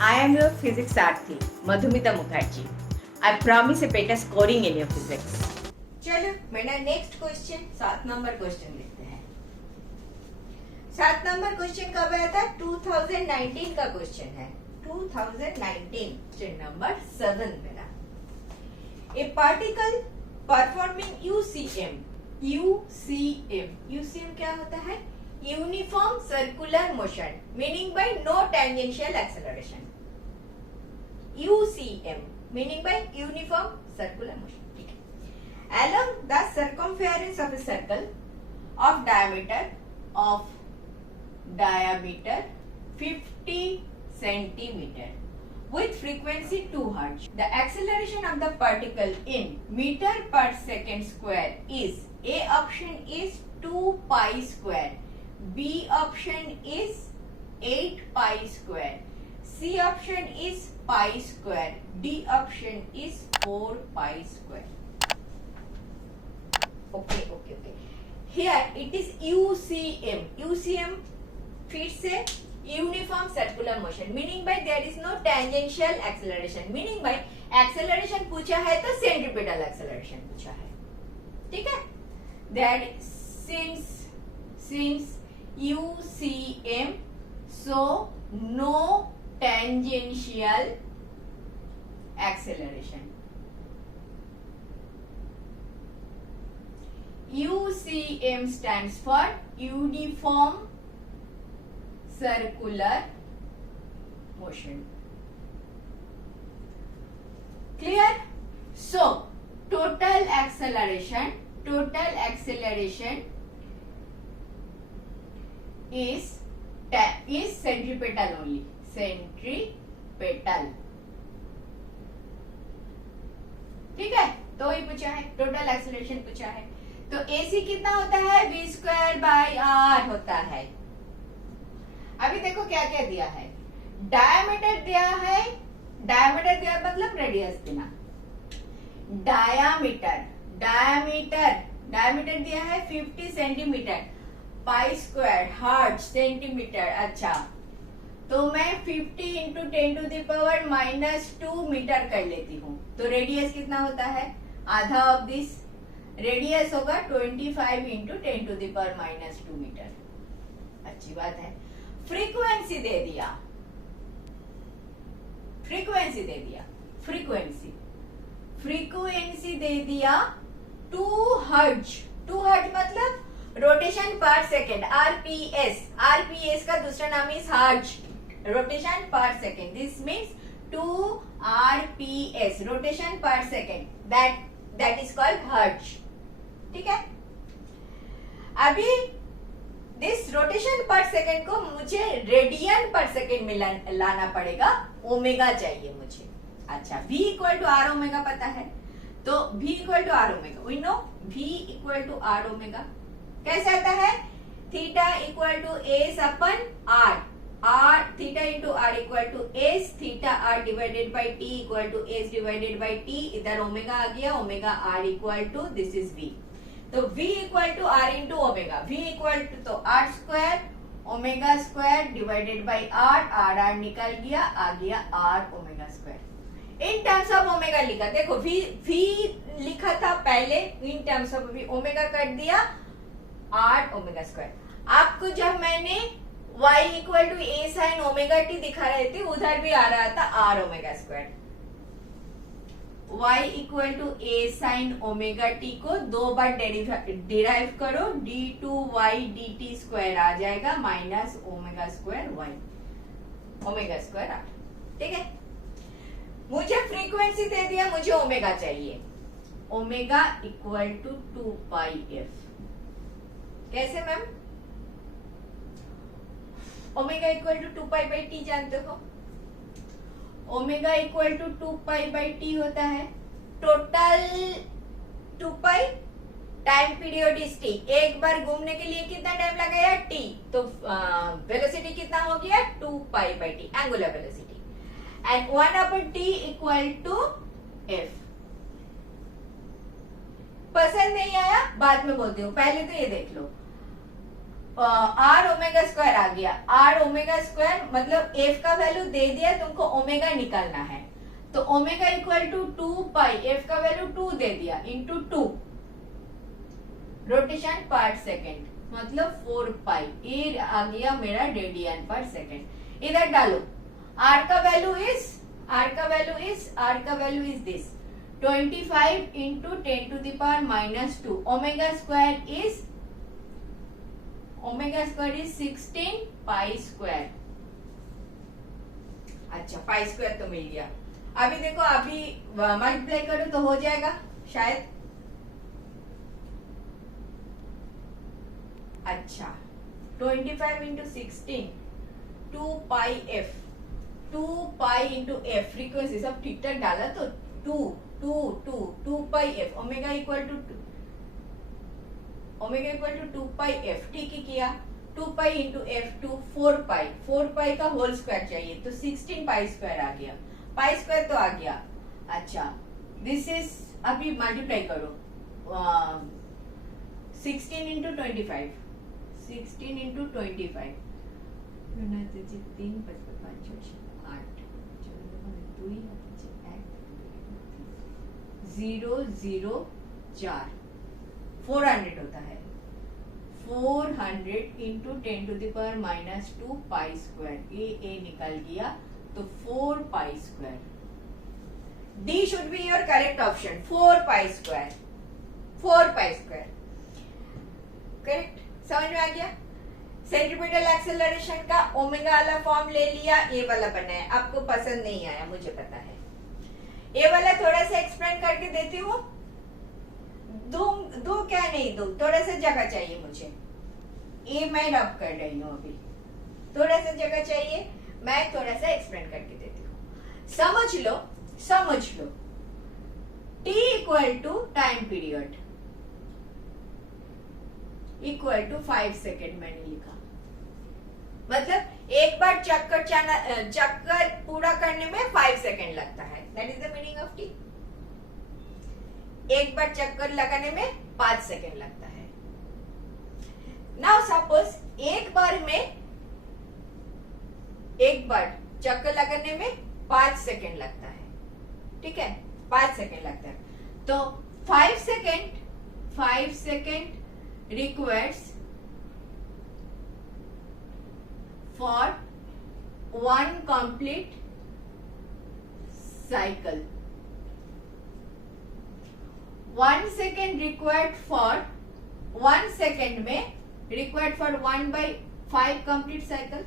I am your physics Arthi, Madhumita Mukherjee. I promise a better scoring in your physics. चलो मेरा next question 7 number question देखते हैं। 7 number question कब आया था? 2019 का क्वेश्चन है। 2019 क्वेश्चन नंबर 7 मेरा। ए पार्टिकल परफॉर्मिंग यूसीएम क्या होता है? Uniform circular motion meaning by no tangential acceleration. UCM meaning by uniform circular motion. ठीक है। Along the circumference of a circle of diameter 50 centimeter with frequency 2 Hz. The acceleration of the particle in meter per second square is A option is 2 pi square, B option is 8 pi square, C option is pi square, D option is 4 pi square. Okay. Here it is UCM. UCM फिर से uniform circular motion meaning by there is no tangential acceleration. Meaning by acceleration पूछा है तो centripetal acceleration पूछा है। ठीक है। That since UCM so no tangential acceleration. UCM stands for uniform circular motion. Clear? So total acceleration is centripetal only. Centripetal. ठीक है। तो ये पूछा है, टोटल एक्सेलरेशन पूछा है। तो AC कितना होता है? v²/r होता है। अभी देखो क्या क्या दिया है। डायमीटर दिया है, डायमीटर दिया मतलब रेडियस देना। डायमीटर दिया है 50 centimetre, pi square hertz centimetre. अच्छा, तो मैं 50 इंटू 10⁻⁻² मीटर कर लेती हूँ। तो रेडियस कितना होता है? आधा ऑफ दिस रेडियस होगा 25 इंटू 10⁻⁻² मीटर। अच्छी बात है। फ्रीक्वेंसी दे दिया, फ्रीक्वेंसी दे दिया 2 हर्ट्ज। 2 हर्ट्ज मतलब रोटेशन पर सेकेंड, आरपीएस का दूसरा नाम is hertz, rotation per second. This means 2 RPS, rotation per second, that is called hertz. ठीक है। अभी दिस रोटेशन पर सेकेंड को मुझे रेडियन पर सेकेंड में लाना पड़ेगा, ओमेगा चाहिए मुझे। अच्छा, V equal to r omega पता है, तो V equal to r omega, we know V equal to r omega कैसे आता है? Theta equal to s upon r, theta into r equal to s, theta r divided by t equal to s divided by t. इधर omega आ गया, omega r equal to this is V। तो V equal to r into omega, V equal to तो r square omega square divided by r निकल गया, आ गया r omega square. In terms of omega लिखा, देखो V लिखा था पहले, in terms of V omega कर दिया आर ओमेगा स्क्वायर। आपको जब मैंने y equal to a sine omega t दिखा रहे थे, उधर भी आ रहा था r omega square. y equal to a sine omega t को 2 बार डिराइव करो, d2y dt स्क्वायर आ जाएगा minus omega square y, omega square R. ठीक है। मुझे फ्रीक्वेंसी दे दिया, मुझे ओमेगा चाहिए। Omega equal to 2 pi F. कैसे ma'am? Omega equal to 2 pi by T जानते हो? Omega equal to 2 pi by T होता है। Total 2 pi time period is T. एक बार घूमने के लिए कितना टाइम लगाया? टी। तो वेलोसिटी कितना हो गया? 2 pi by t, angular velocity. And 1/t equal to f. पसंद नहीं आया बाद में बोलती हूँ, पहले तो ये देख लो। आर ओमेगा स्क्वायर आ गया। आर ओमेगा स्क्वायर मतलब एफ का वैल्यू दे दिया, तुमको ओमेगा निकालना है, तो omega equal to 2 pi, f का वैल्यू 2 दे दिया, इंटू 2 रोटेशन पर सेकेंड मतलब 4 पाई, ये आ गया मेरा रेडियन पर सेकेंड। इधर डालो, आर का value is this 25 into 10 to the power minus 2, omega square is 16 pi square. अच्छा, पाई स्क्वायर तो मिल गया। अभी देखो, अभी मल्टीप्लाई करो तो हो जाएगा शायद। अच्छा, 25 into 16 2 pi F, 2 pi into F, frequency सब ठीक ठाक डाला तो 2 pi F, omega equal to 2 pi F, ठीक ही किया। 2 पाई इंटू एफ 4 पाई का होल स्क्वायर चाहिए, तो 16 पाई स्क्वायर आ गया, पाई स्क्वायर तो आ गया। अच्छा, दिस इज, अभी मल्टीप्लाई करो, 16 इंटू 25, 16 इंटू 25, 3 5 5 8 0 0 4, 400 होता है। 400 into 10 to the power minus 2 pi square, ए निकल गया, तो 4 pi square. D should be your correct option, 4 pi square, 4 pi square correct. समझ में आ गया? सेंट्रीपिटल एक्सेलरेशन का ओमेगा वाला फॉर्म ले लिया, ये वाला बनाया, आपको पसंद नहीं आया मुझे पता है। ये वाला थोड़ा सा एक्सप्लेन करके देती हूँ, दो क्या नहीं दो, थोड़ा सा जगह चाहिए मुझे, ये मैं रब कर रही हूँ अभी, थोड़ा सा जगह चाहिए, मैं थोड़ा सा एक्सप्लेन करके देती हूँ। समझ लो t equal to time period equal to 5 second मैंने लिखा, मतलब एक बार चक्कर पूरा करने में 5 सेकेंड लगता है, that is the meaning of T. एक बार चक्कर लगाने में 5 सेकेंड लगता है। नाउ सपोज एक बार चक्कर लगाने में 5 सेकेंड लगता है, ठीक है, 5 सेकेंड लगता है, तो 5 second requires for one complete cycle, 1 second required for 1 second में required for 1/5 complete cycle।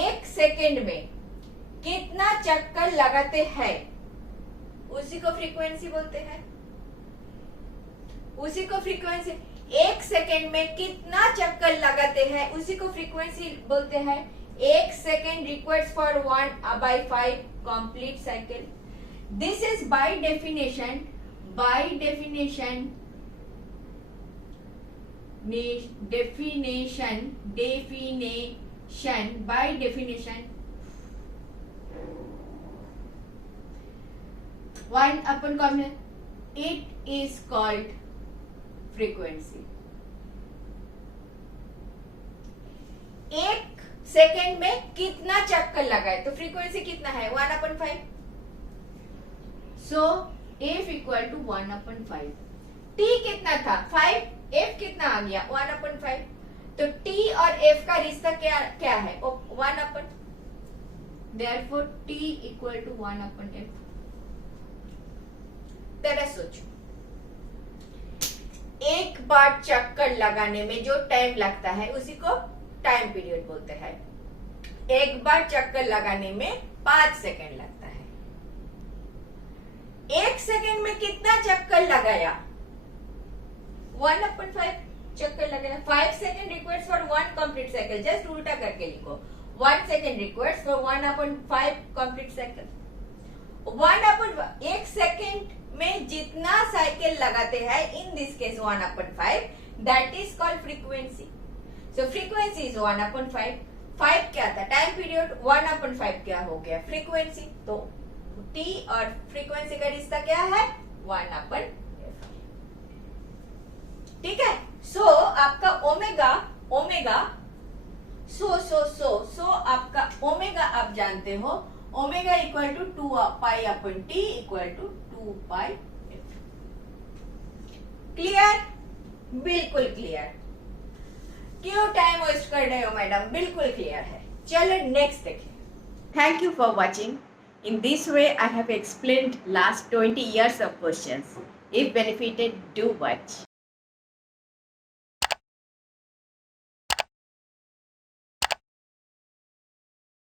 1 second में कितना चक्कर लगाते हैं उसी को फ्रीक्वेंसी बोलते हैं, उसी को फ्रीक्वेंसी। 1 सेकेंड में कितना चक्कर लगाते हैं उसी को फ्रीक्वेंसी बोलते हैं। 1 second requires for 1/5 complete cycle. This is by definition one upon common, it is called frequency. 1 second में कितना चक्कर लगाए तो फ्रीक्वेंसी कितना है 1/5। सो एफ इक्वल टू 1/5। टी कितना था 5, एफ कितना आ गया 1/5, तो टी और एफ का रिश्ता क्या है 1/, therefore T equal to 1/f। जरा सोचो, एक बार चक्कर लगाने में जो टाइम लगता है उसी को टाइम पीरियड बोलते हैं। एक बार चक्कर लगाने में 5 सेकेंड लगता है। 1 सेकेंड में कितना चक्कर लगाया 1/5 चक्कर लगाया। 5 second requires for 1 complete cycle, just उल्टा करके लिखो, 1 second requires for 1/5 complete cycle. 1/1 second में जितना साइकिल लगाते हैं, in this case 1/5, that is called frequency. So frequency is 1/5। 5 क्या था टाइम पीरियड, 1/5 क्या हो गया फ्रीक्वेंसी। तो टी और फ्रीक्वेंसी का रिश्ता क्या है 1/f। ठीक है। सो आपका ओमेगा ओमेगा सो आपका ओमेगा आप जानते हो, omega equal to 2 pi upon t equal to 2 pi f. Clear? बिल्कुल क्लियर। क्यों टाइम वेस्ट कर रहे हो मैडम? बिल्कुल क्लियर है। चलो नेक्स्ट देखिए। Thank you for watching. In this way, I have explained last 20 years of questions. If benefited, do watch.